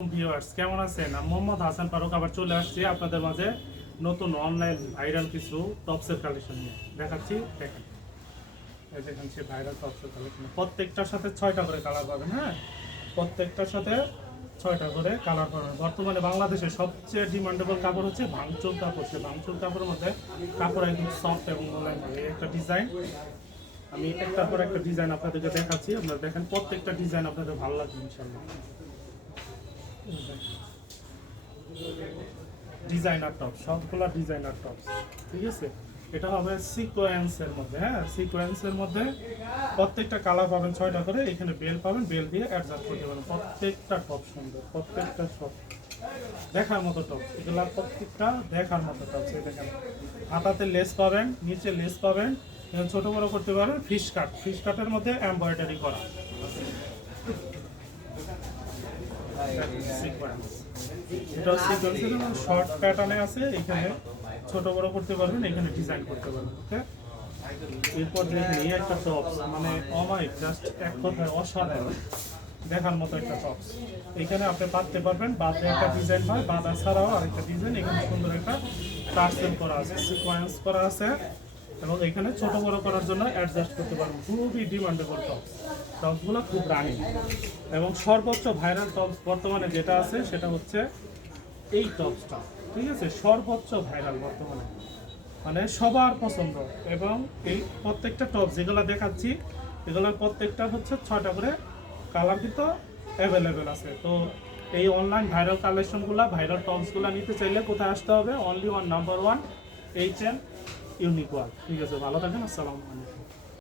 Viewers কেমন আছেন? আমি মোহাম্মদ হাসান ফারুক আবার চলে আসছি আপনাদের মাঝে নতুন অনলাইন ভাইরাল কিছু টপসের কালেকশন নিয়ে দেখাচ্ছি। দেখেন, এই দেখেন সে ভাইরাল টপসের কালেকশন, প্রত্যেকটার সাথে 6টা করে কালার পাবেন। হ্যাঁ, প্রত্যেকটার সাথে 6টা করে কালার পাবেন। বর্তমানে বাংলাদেশের সবচেয়ে ডিমান্ডেবল কাপড় হচ্ছে ভাঙচুর কাপড়। সে ভাঙচুর কাপড়ের মধ্যে কাপড় একদম সফট এবং মোলায়েম হবে। একটা ডিজাইন আমি একটার পর একটা ডিজাইন আপনাদেরকে দেখাচ্ছি। আপনারা দেখেন, প্রত্যেকটা ডিজাইন আপনাদের ভালো লাগবে ইনশাআল্লাহ। ডিজাইনার টপ, সবগুলা ডিজাইনার টপ, ঠিক আছে। এটা হবে সিকোয়েন্সের মধ্যে। হ্যাঁ, সিকোয়েন্সের মধ্যে প্রত্যেকটা কালার পাবেন 6টা করে। এখানে বেল পাবেন, বেল দিয়ে অ্যাডজাস্ট করতে পারেন। প্রত্যেকটা টপ সুন্দর, প্রত্যেকটা সব দেখার মতো টপ। এগুলা প্রত্যেকটা দেখার মতো টপ। সেই দেখেন, হাতাতে লেস পাবেন, নিচে লেস পাবেন, ছোট বড় করতে পারেন। ফিশ কাট, ফিশ কাটের মধ্যে এমব্রয়ডারি করা সিকোয়েন্স। এটা সিকোয়েন্সের শর্ট প্যাটার্নে আছে। এখানে ছোট বড় করতে পারবেন, এখানে ডিজাইন করতে পারবেন। ওকে, এরপর দেখেন এই একটা টপস, মানে অমাইক, জাস্ট এক কথায় অসাধারণ দেখার মতো একটা টপস। এখানে আপনি পাততে পারবেন, বাদে একটা ডিজাইন হয়, বাদা ছাড়াও আরেকটা ডিজাইন। এখানে সুন্দর একটা টার্সেল করা আছে, সিকোয়েন্স করা আছে, এবং এখানে ছোট বড় করার জন্য অ্যাডজাস্ট করতে পারবেন। খুবই ডিমান্ডেবল টপস, টপসগুলো খুব রানিং। এবং সর্বোচ্চ ভাইরাল টপস বর্তমানে যেটা আছে সেটা হচ্ছে এই টপসটা, ঠিক আছে। সর্বোচ্চ ভাইরাল বর্তমানে, মানে সবার পছন্দ। এবং এই প্রত্যেকটা টপ যেগুলো দেখাচ্ছি, এগুলোর প্রত্যেকটা হচ্ছে 6টা করে কালার কিন্তু অ্যাভেলেবেল আছে। তো এই অনলাইন ভাইরাল কালেকশনগুলো, ভাইরাল টপসগুলো নিতে চাইলে কোথায় আসতে হবে? Only one, number 1 HN unique world. ঠিক আছে, ভালো থাকেন, আসসালামু আলাইকুম।